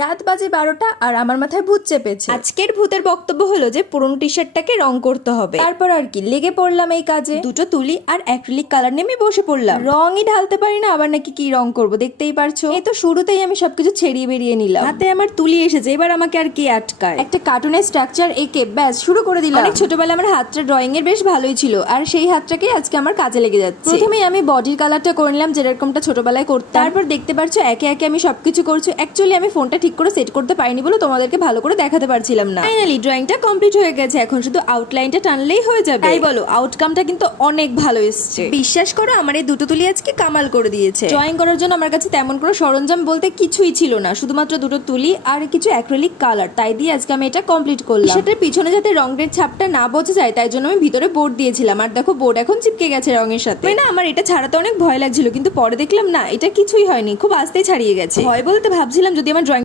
রাত বাজে 12টা আর আমার মাথায় ভূত চেপেছে। আজকের ভূতের বক্তব্য হলো যে পুরনো টি শার্টটাকে রং করতে হবে। তারপর আর কি লেগে পড়লাম এই কাজে। দুটো তুলি আর অ্যাক্রিলিক কালার নিয়ে আমি বসে পড়লাম। রংই ঢালতে পারি না, আবার নাকি কি রং করব দেখতেই পারছো। এই তো শুরুতেই আমি সবকিছু ছেড়িয়ে বেরিয়ে নিলাম। হাতে আমার তুলি এসেছে, এবার আমাকে আর কে আটকায়। একটা কার্টুনের স্ট্রাকচার এঁকে ব্যাস শুরু করে দিলাম। অনেক ছোটবেলায় আমার হাতটা ড্রয়িং এর বেশ ভালোই ছিল, আর সেই হাতটাকে আজকে আমার কাজে লেগে যাচ্ছে। প্রথমেই আমি বডির কালারটা করে নিলাম, যেরকমটা ছোটবেলায় করতাম। তারপর দেখতে পারছো একে একে আমি সবকিছু করছি। অ্যাকচুয়ালি আমি ফোনটা ঠিক করে সেট করতে পারিনি বলে তোমাদেরকে ভালো করে দেখাতে পারছিলাম না। ফাইনালি ড্রয়িংটা কমপ্লিট হয়ে গেছে, এখন শুধু আউটলাইনটা টানলেই হয়ে যাবে। তাই বলো, আউটকামটা কিন্তু অনেক ভালো এসেছে। বিশ্বাস করো, আমার এই দুটো তুলি আজকে কামাল করে দিয়েছে। ড্রয়িং করার জন্য আমার কাছে তেমন কোনো সরঞ্জাম বলতে কিছুই ছিল না, শুধুমাত্র দুটো তুলি আর কিছু অ্যাক্রিলিক কালার। তাই দিয়ে আজকে আমি এটা কমপ্লিট করলাম। সেটার পিছনে যাতে রঙের ছাপটা না বোঝা যায় তাই জন্য আমি ভিতরে বোর্ড দিয়েছিলাম, আর দেখো বোর্ড এখন চিপকে গেছে রঙের সাথে। না, আমার এটা ছাড়াতে অনেক ভয় লাগছিল, কিন্তু পরে দেখলাম না, এটা কিছুই হয়নি, খুব আস্তেই ছাড়িয়ে গেছে। ভয় বলতে ভাবছিলাম যদি আমার ড্রয়িং